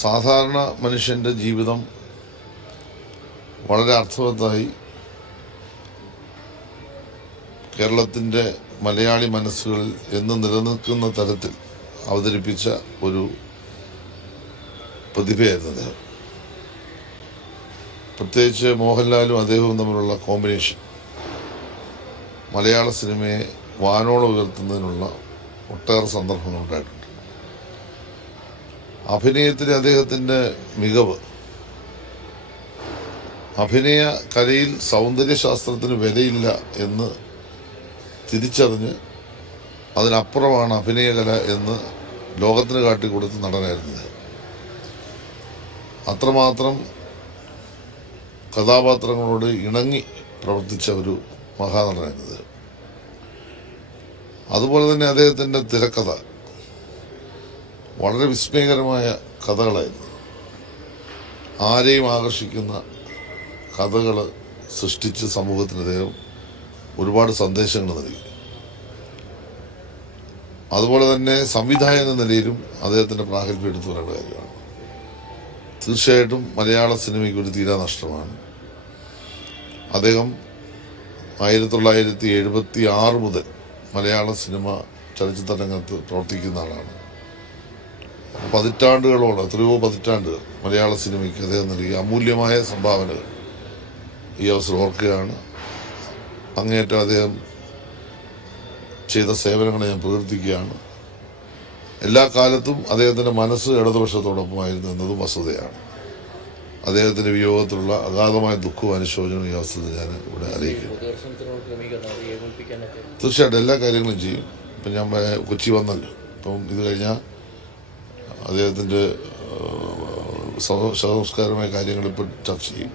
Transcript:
സാധാരണ മനുഷ്യൻ്റെ ജീവിതം വളരെ അർത്ഥവത്തായി കേരളത്തിൻ്റെ മലയാളി മനസ്സുകളിൽ എന്നും നിലനിൽക്കുന്ന തരത്തിൽ അവതരിപ്പിച്ച ഒരു പ്രതിഭയായിരുന്നു അദ്ദേഹം. പ്രത്യേകിച്ച് മോഹൻലാലും അദ്ദേഹവും തമ്മിലുള്ള കോമ്പിനേഷൻ മലയാള സിനിമയെ വാനോളം ഉയർത്തുന്നതിനുള്ള ഒട്ടേറെ സന്ദർഭങ്ങളുണ്ടായിട്ടുണ്ട്. അഭിനയത്തിലെ അദ്ദേഹത്തിൻ്റെ മികവ്, അഭിനയ കലയിൽ സൗന്ദര്യശാസ്ത്രത്തിന് വിലയില്ല എന്ന് തിരിച്ചറിഞ്ഞ് അതിനപ്പുറമാണ് അഭിനയകല എന്ന് ലോകത്തിന് കാട്ടിക്കൊടുത്ത നടനായിരുന്നത്. അത്രമാത്രം കഥാപാത്രങ്ങളോട് ഇണങ്ങി പ്രവർത്തിച്ച ഒരു മഹാനടനായിരുന്നത്. അതുപോലെ തന്നെ അദ്ദേഹത്തിൻ്റെ തിരക്കഥ വളരെ വിസ്മയകരമായ കഥകളായിരുന്നു. ആരെയും ആകർഷിക്കുന്ന കഥകൾ സൃഷ്ടിച്ച് സമൂഹത്തിന് അദ്ദേഹം ഒരുപാട് സന്ദേശങ്ങൾ നൽകി. അതുപോലെ തന്നെ സംവിധായക നിലയിലും അദ്ദേഹത്തിൻ്റെ പ്രാഗൽഭ്യം എടുത്തു പറയേണ്ട കാര്യമാണ്. തീർച്ചയായിട്ടും മലയാള സിനിമയ്ക്ക് ഒരു തീരാ നഷ്ടമാണ്. അദ്ദേഹം 1976 മുതൽ മലയാള സിനിമ ചലച്ചിത്ര രംഗത്ത് പ്രവർത്തിക്കുന്ന ആളാണ്. പതിറ്റാണ്ടുകളോളം, എത്രയോ പതിറ്റാണ്ടുകൾ മലയാള സിനിമയ്ക്ക് അദ്ദേഹം നൽകിയ അമൂല്യമായ സംഭാവനകൾ ഈ അവസരം ഓർക്കുകയാണ്. അങ്ങേയറ്റം അദ്ദേഹം ചെയ്ത സേവനങ്ങളെ ഞാൻ പ്രകീർത്തിക്കുകയാണ്. എല്ലാ കാലത്തും അദ്ദേഹത്തിൻ്റെ മനസ്സ് ഇടതുപക്ഷത്തോടൊപ്പമായിരുന്നു എന്നതും വസ്തുതയാണ്. അദ്ദേഹത്തിൻ്റെ വിയോഗത്തിലുള്ള അഗാധമായ ദുഃഖവും അനുശോചനവും ഈ അവസരത്തിൽ ഞാൻ ഇവിടെ അറിയിക്കുന്നു. തീർച്ചയായിട്ടും എല്ലാ കാര്യങ്ങളും ചെയ്യും. ഇപ്പം ഞാൻ കൊച്ചി വന്നല്ലോ, ഇപ്പം ഇത് കഴിഞ്ഞാൽ അദ്ദേഹത്തിൻ്റെ ശവസംസ്കാരമായ കാര്യങ്ങൾ ഇപ്പോൾ ചർച്ച ചെയ്യും.